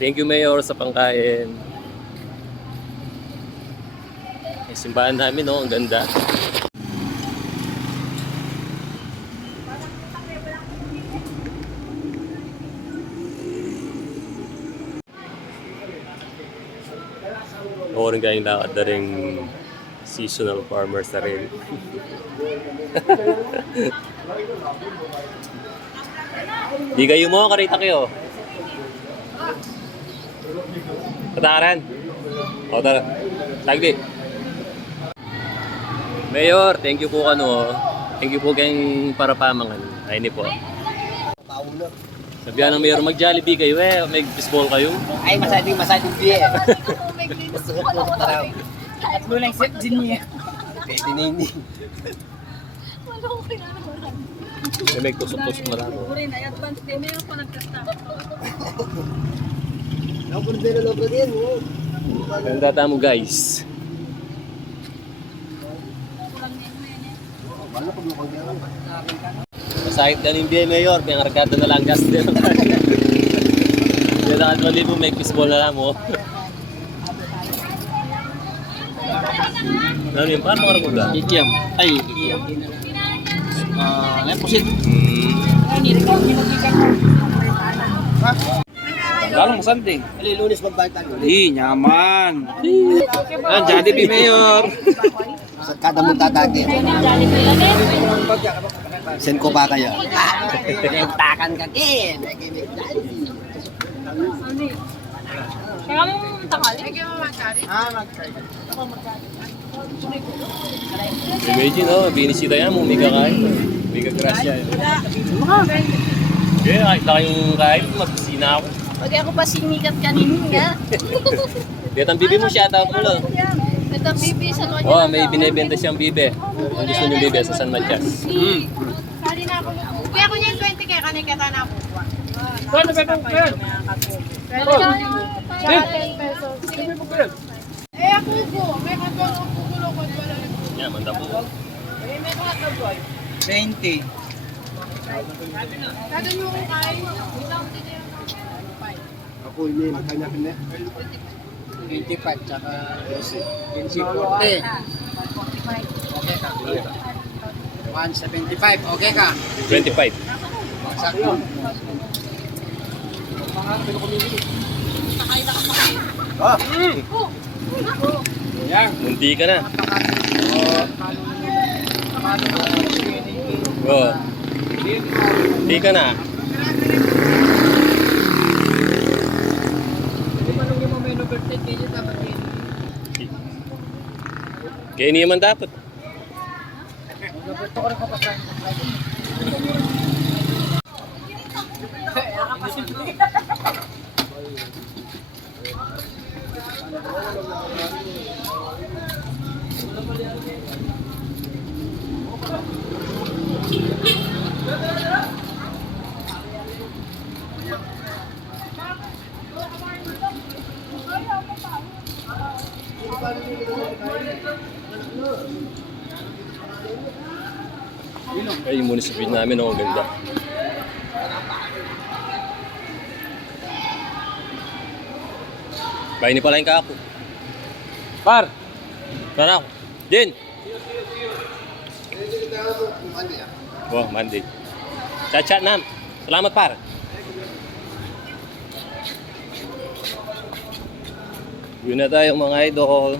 Thank you, Mayor, sa pangkain. Yung simbahan namin, no? Ang ganda. Oo rin kayong lakad na rin seasonal farmers na rin. Di kayo mo, karita kayo. Pataran. O, tara. Tagdi. Mayor, thank you po Thank you po kayong para pamangan. Ay, hindi po. Sabihan ng Mayor mag-Jollibee kayo may baseball kayo. Ay, masading biye. Gusto ko taraw. At mo lang set din niya. Pwede na hindi. Wala ko kinalaman. May tusok-tusok na lang. Uri na, advance din. Meron ko nagkasta. Lobro din. Ganda tamo guys. Masahit ka ng biye, Mayor. Pingargado na lang gas din. Kaya nakatwali mo, may baseball na lang mo. Ano yun? Paano mga ragula? Ikiam. Ay, ikiam. Pusit. Galong sanding. Ali Lunes magbantag. Nyaman. Ang Jollibee Mayor. Sa kada mo tatagin. Send ko pa kayo. Takan ka kin. Kaya mo tangali? Kaya mo magkari? Magkari. Imagine, binisita yan mo, may kakain. May kagrasya. Kaya kahit na kayong kain, mag-kusina ako. Pag ako pa sinikat kanina. Kaya ang bibi mo siya, tawag mo lang. Ito ang bibi sa kanya. Oo, may binibenta siyang bibe. Kung gusto niyo bibe sa San Matias. Kali na ako. Kaya ako niyan 20 kaya kanikita na ako. Ano ba ito? Pero siya 10 pesos. Eh ako po, may katulong ako kulo ko wala. Yan, manda po. May katulong. 20. Kada nyo kung kain, ilang din yung Ako hindi, magkanya ka na. 25 tsaka 15. 40. Okay ka. 175. Okay ka. 25. Sakto. Yan. Munti ka na. Oo. Munti ka na. Kaya hindi naman dapat. Ay, yung munisipyo namin, ang ganda. Bahay ni pala yung kako. Par! Sana ako. Din! Oh, Monday. Chat-chat na. Salamat, par. Yun na tayo mga idol.